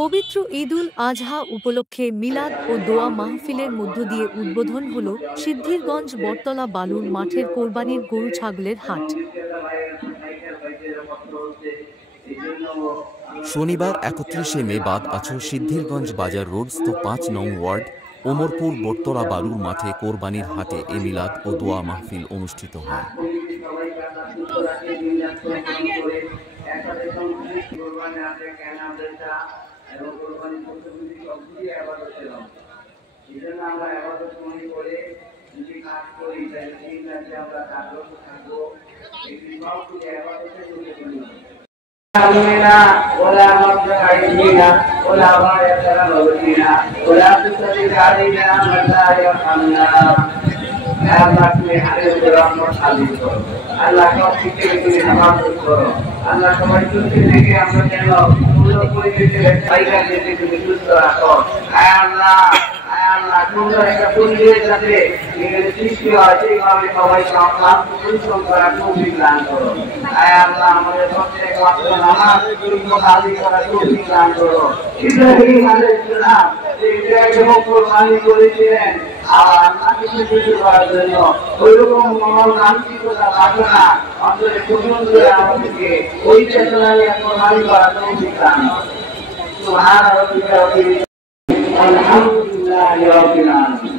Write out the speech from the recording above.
পবিত্র ঈদুল আজহা উপলক্ষে মিলাদ ও দোয়া মাহফিলের মধ্য দিয়ে উদ্বোধন হল সিদ্ধিরগঞ্জ বটতলা বালুর মাঠের কোরবানির গরু ছাগলের হাট। শনিবার ৩১শে মে বাদ আছর সিদ্ধিরগঞ্জ বাজার রোডস্থ ৫ নং ওয়ার্ড ওমরপুর বটতলা বালুর মাঠে কোরবানির হাটে এ মিলাদ ও দোয়া মাহফিল অনুষ্ঠিত হয়। ولا مرض علينا ولا ضائق لنا ولا تسلط علينا من لا يرحمنا আল্লাহ তুমি আমাদের রহমত আল্লাহ করো, আল্লাহ সব থেকে তুমি হেফাজত করো, আল্লাহ সবাই চলতে থেকে আমরা যেন পূর্ণ পরিবেশে জায়গা যেতে তুমি সুস্থ রাখো। আল্লাহ সুন্দর একটা পরিবেশ যাতে এখানে সৃষ্টি হয় সেইভাবে সবাই পরিশ্রম করার তৌফিক দান করো। আল্লাহ আমাদের প্রত্যেক ওয়াক্ত নামাজ আদায় করার তৌফিক দান করো। ইব্রাহিম আলাইহিস সালাম যখন কোরবানি করেছিলেন আল্লাহকে খুশি করার জন্য ওইরকম মহল মানসিকতা বাসনা অন্তরে পোষণ করে আমাদেরকে ওই চেতনায় কোরবানি করার তৌফিক দান করো। সুবহান রাব্বিকা রাব্বিল আলহামদুলিল্লাহি রাব্বিল আলামিন।